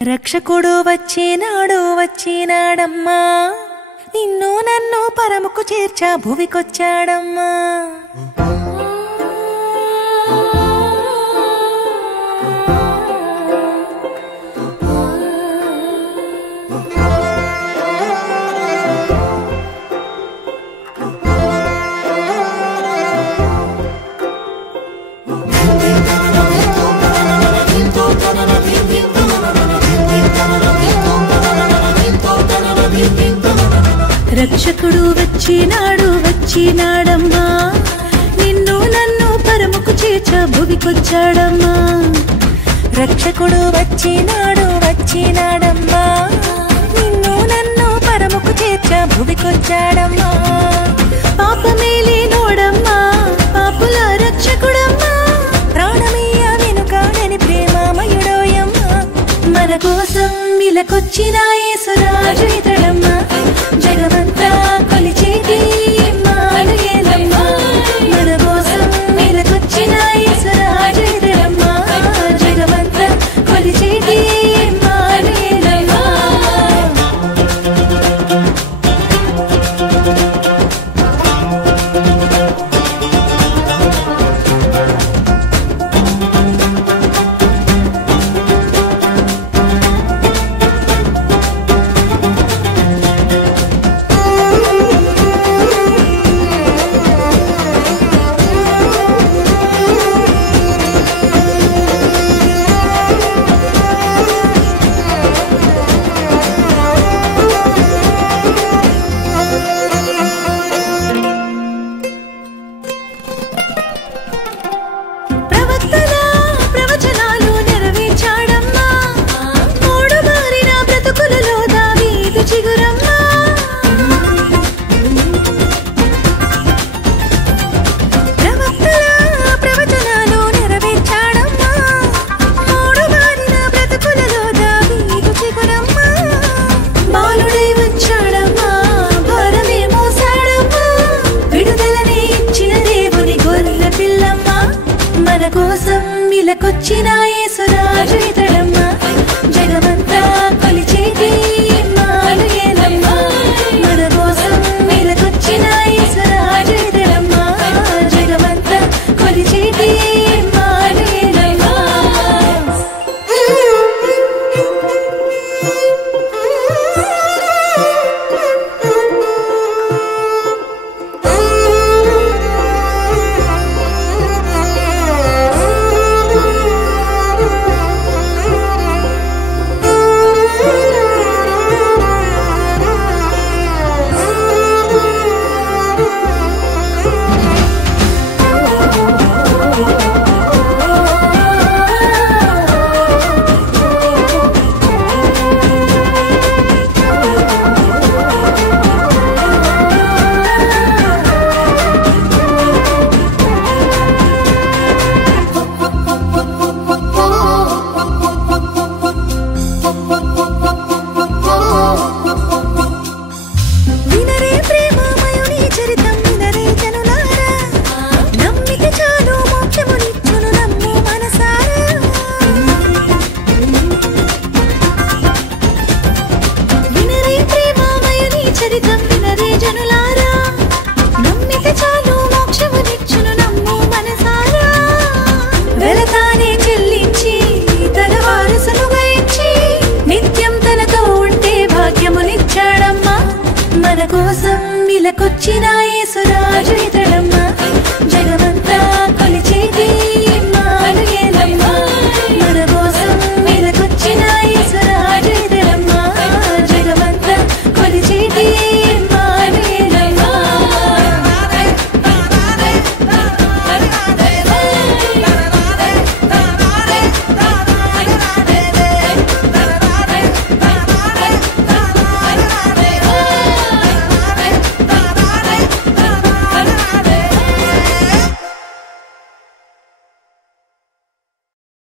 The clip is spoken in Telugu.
రక్షకుడు వచ్చినాడు వచ్చినాడమ్మా, నిన్ను నన్ను పరముకు చేర్చా భువికొచ్చాడమ్మా. రక్షకుడు వచ్చినాడు వచ్చినాడమ్మా, నిన్ను నన్ను పరముకు చేర్చా భువికొచ్చాడమ్మా. రక్షకుడు వచ్చినాడు వచ్చినాడమ్మా, నిన్ను నన్ను పరముకు చేర్చా భువికొచ్చాడమ్మా. పాపమేలే నోడమ్మా, పాపుల రక్షకుడమ్మా, ప్రాణమీయ వెనుకాడని ప్రేమామయుడోయమ్మా. మన కోసం ఇలకొచ్చిన యేసురాజు ఇతడమ్మా, జగమంతా కొలిచేటి ఇమ్మానుయేలమ్మా. మన కోసం ఇలకొచ్చిన యేసురాజు ఇతడమ్మా, జగమంతా కొలిచేటి ఇమ్మానుయేలమ్మా. ఇలకొచ్చిన యేసురాజు ఇతడమ్మా, జగమంతా కొలిచేటి ఇమ్మానుయేలమ్మా. మన కోసం ఇలకొచ్చిన యేసురాజు ఇతడమ్మా, జగమంతా కొలిచేటి ఇమ్మానుయేలమ్మా. మన కోసం ఇలకొచ్చిన